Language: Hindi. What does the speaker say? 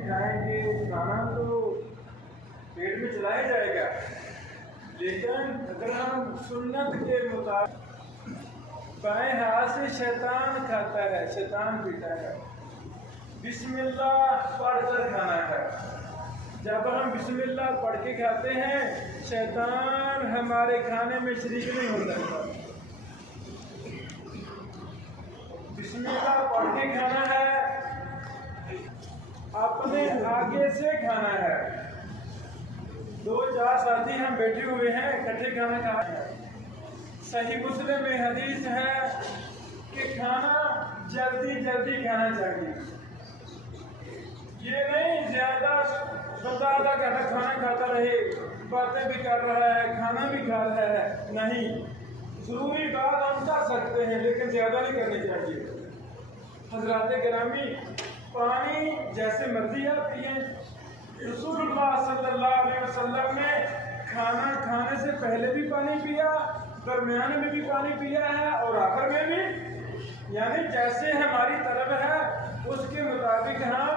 खाएंगे खाना तो पेट में चलाया जाएगा, लेकिन अगर हम सुन्नत के मुताबिक बाएं हाथ से शैतान खाता है, शैतान पीता है, बिस्मिल्लाह पढ़कर खाना है। जब हम बिस्मिल्लाह पढ़ के खाते हैं, शैतान हमारे खाने में शरीक नहीं हो सकता। बिस्मिल्लाह पढ़ के खाना है, अपने आगे से खाना है। 2-4 साथी हम बैठे हुए हैं, इकट्ठे खाना खा रहे हैं। सही मुस्लिम में हदीस है कि खाना जल्दी जल्दी खाना चाहिए। ये नहीं ज्यादा आधा घंटा खाना खाता रहे, बातें भी कर रहा है, खाना भी खा रहा है, नहीं। जरूरी बात हम कर सकते हैं, लेकिन ज्यादा नहीं करनी चाहिए। हजरात गिरामी, पानी जैसे मर्जी आप पिए। रसूलुल्लाह सल्लल्लाहु अलैहि वसल्लम ने खाना खाने से पहले भी पानी पिया, दरमियान में भी पानी पिया है और आखिर में भी। यानी जैसे हमारी तलब है उसके मुताबिक हम